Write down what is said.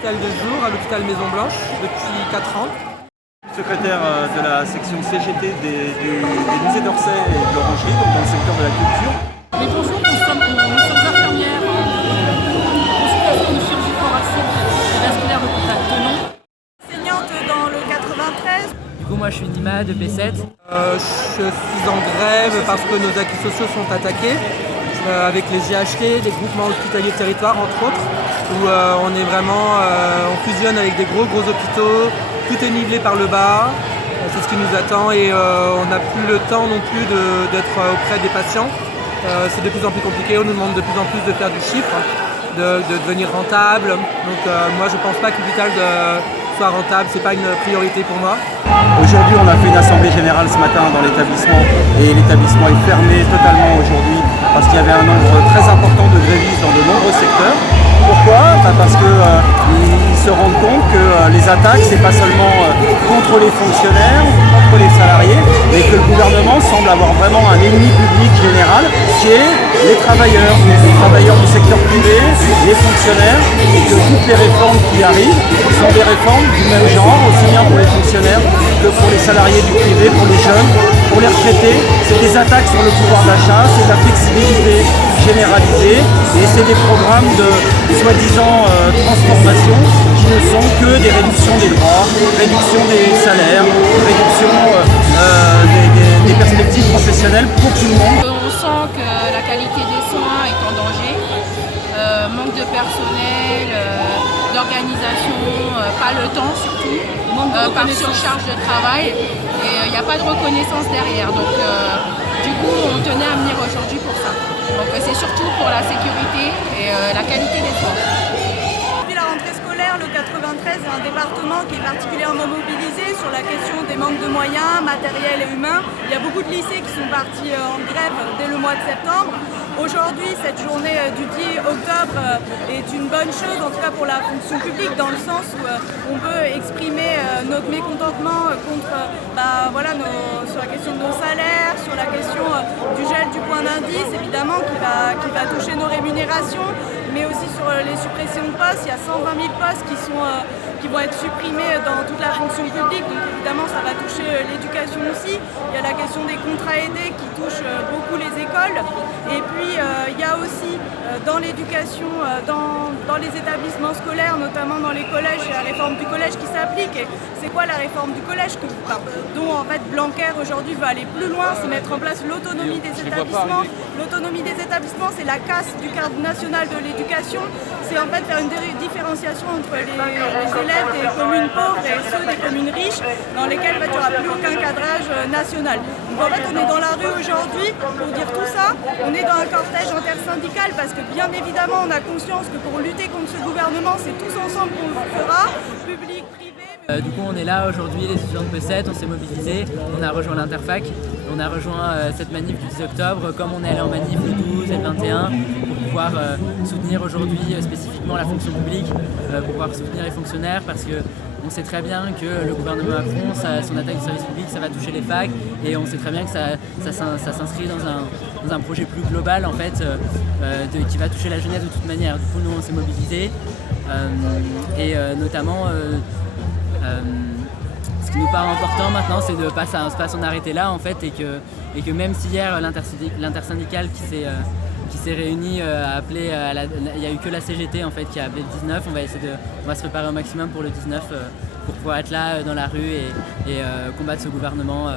l'hôpital de jour, à l'hôpital Maison Blanche, depuis 4 ans. Secrétaire de la section CGT des musées d'Orsay et de l'Orangerie, donc dans le secteur de la culture. Mais bonjour, nous sommes infirmières en consultation de chirurgie thoracique et vasculaire de l'hôpital Tenon. Enseignante dans le 93. Du coup, moi je suis Nima de B7. Je suis en grève parce que nos acquis sociaux sont attaqués, avec les GHT, les groupements hospitaliers de territoire entre autres, où on est vraiment, on fusionne avec des gros hôpitaux, tout est nivelé par le bas, c'est ce qui nous attend et on n'a plus le temps non plus d'être auprès des patients. C'est de plus en plus compliqué, on nous demande de plus en plus de faire du chiffre, de devenir rentable. Donc moi je pense pas que l'hôpital soit rentable, c'est pas une priorité pour moi. Aujourd'hui on a fait une assemblée générale ce matin dans l'établissement et l'établissement est fermé totalement aujourd'hui parce qu'il y avait un nombre très important de grévistes dans de nombreux secteurs. Pourquoi ? Parce qu'ils se rendent compte que les attaques, c'est pas seulement contre les fonctionnaires ou contre les salariés, mais que le gouvernement semble avoir vraiment un ennemi public général qui est les travailleurs du secteur privé, les fonctionnaires, et que toutes les réformes qui arrivent sont des réformes du même genre, aussi bien pour les fonctionnaires que pour les salariés du privé, pour les jeunes, pour les retraités. C'est des attaques sur le pouvoir d'achat, c'est de la flexibilité généralisée et c'est des programmes de soi-disant transformation qui ne sont que des réductions des droits, réduction des salaires, réduction des perspectives professionnelles pour tout le monde. On sent que la qualité des soins est en danger, manque de personnel, d'organisation, pas le temps surtout, par surcharge de travail et il n'y a pas de reconnaissance derrière. Donc du coup on tenait à venir aujourd'hui pour ça. Donc c'est surtout pour la sécurité et la qualité des soins. Depuis la rentrée scolaire, le 93 est un département qui est particulièrement mobilisé sur la question des manques de moyens, matériels et humains. Il y a beaucoup de lycées qui sont partis en grève dès le mois de septembre. Aujourd'hui, cette journée du 10 octobre est une bonne chose, en tout cas pour la fonction publique, dans le sens où on peut exprimer notre mécontentement contre sur la question de nos salaires, sur la question du gel du point d'indice, évidemment, qui va toucher nos rémunérations, mais aussi sur les suppressions de postes. Il y a 120 000 postes qui vont être supprimés dans toute la fonction publique, donc évidemment ça va toucher l'éducation aussi. Il y a la question des contrats aidés qui touche beaucoup les écoles, et puis il y a aussi dans l'éducation, dans les établissements scolaires, notamment dans les collèges, il y a la réforme du collège qui s'applique. Et c'est quoi la réforme du collège dont en fait Blanquer aujourd'hui veut aller plus loin, c'est mettre en place l'autonomie des établissements. L'autonomie des établissements, c'est la casse du cadre national de l'éducation, c'est en fait faire une différenciation entre les élèves des communes pauvres et ceux des communes riches, dans lesquelles il n'y aura plus aucun cadrage national. Donc en fait on est dans la rue aujourd'hui pour dire tout ça, on est dans un cortège intersyndical parce que bien évidemment on a conscience que pour lutter contre ce gouvernement c'est tous ensemble qu'on le fera, public, privé. Du coup on est là aujourd'hui, les étudiants de P7, on s'est mobilisés, on a rejoint l'Interfac, on a rejoint cette manif du 10 octobre comme on est allé en manif le 12 et le 21 pour pouvoir soutenir aujourd'hui spécifiquement la fonction publique, pour pouvoir soutenir les fonctionnaires parce que on sait très bien que le gouvernement Macron, son attaque du service public, ça va toucher les facs et on sait très bien que ça s'inscrit dans un projet plus global en fait, qui va toucher la jeunesse de toute manière. Du coup nous on s'est mobilisés et notamment ce qui nous paraît important maintenant c'est de pas s'en arrêter là en fait et que même si hier l'intersyndicale qui s'est réunie a appelé, il n'y a eu que la CGT en fait qui a appelé le 19, on va se préparer au maximum pour le 19 pour pouvoir être là dans la rue et combattre ce gouvernement.